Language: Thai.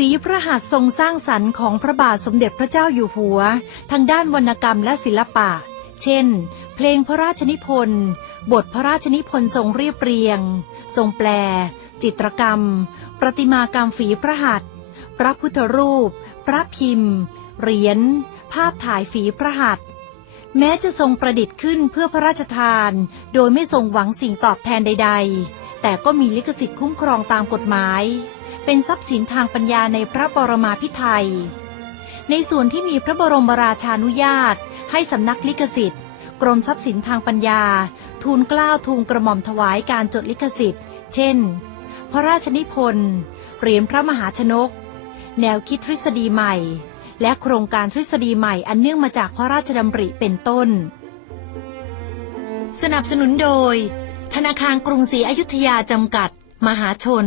ฝีพระหัตถ์ทรงสร้างสรรค์ของพระบาทสมเด็จพระเจ้าอยู่หัว ทางด้านวรรณกรรมและศิลปะ เช่น เพลงพระราชนิพนธ์ บทพระราชนิพนธ์ทรงเรียบเรียง ทรงแปล จิตรกรรม ประติมากรรมฝีพระหัตถ์ พระพุทธรูป พระพิมพ์ เหรียญ ภาพถ่ายฝีพระหัตถ์แม้จะทรงประดิษฐ์ขึ้นเพื่อพระราชทาน โดยไม่ทรงหวังสิ่งตอบแทนใด ๆ แต่ก็มีลิขสิทธิ์คุ้มครองตามกฎหมาย เป็นทรัพย์สินทางปัญญาในพระปรมาภิไธยในส่วนที่มีพระบรมราชานุญาต ให้สำนักลิขสิทธิ์ กรมทรัพย์สินทางปัญญา ทูลเกล้าทูลกระหม่อมถวายการจดลิขสิทธิ์ เช่น พระราชนิพนธ์เหรียญพระมหาชนก แนวคิดทฤษฎีใหม่ และโครงการทฤษฎีใหม่อันเนื่องมาจากพระราชดำริเป็นต้น สนับสนุนโดย ธนาคารกรุงศรีอยุธยาจำกัด มหาชน